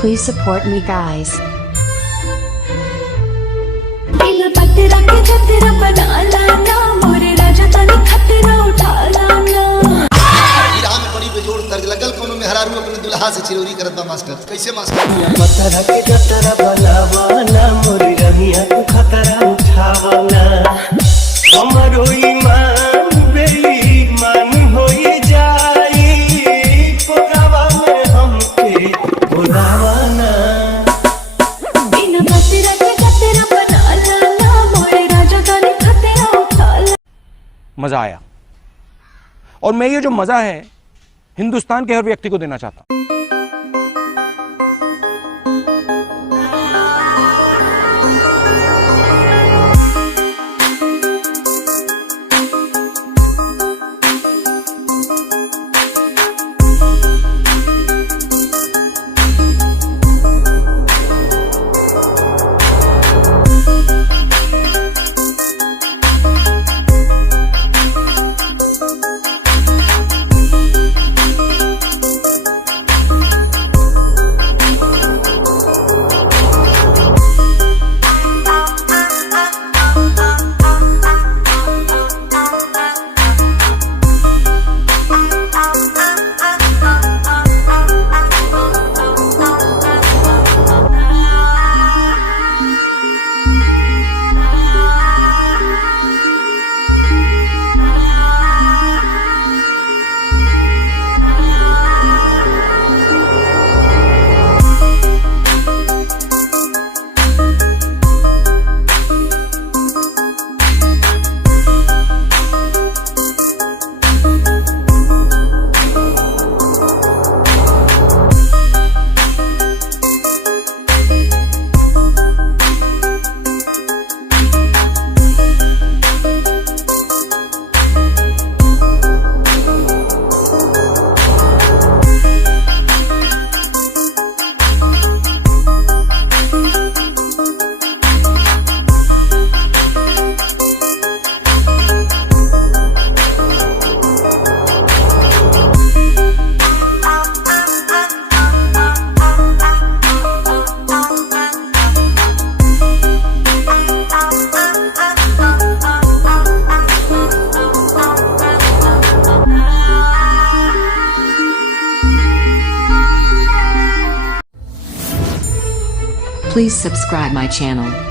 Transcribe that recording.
Please support me, guys. दिल पतरा के जतरा बना लाना, मोरे राजा तनी खतरा उठा लाना। राह में बड़ी बेजोड़ तर्ज लगल कोनो में हरारू अपने दुल्हा से चिरौरी करत बा मास्टर। कैसे मास्टर? पतरा के जतरा बनावाना, मोरे रमिया को खतरा उठावाना। हमरो ईमान बेईमान होई जाई, पोरावा में हमके बोलावाना। बिना पतरा के जतरा बना लाना, मोरे राजा तनी खतरा उठा लाना। मजा आया, और मैं ये जो मजा है हिंदुस्तान के हर व्यक्ति को देना चाहता हूं। Please subscribe my channel.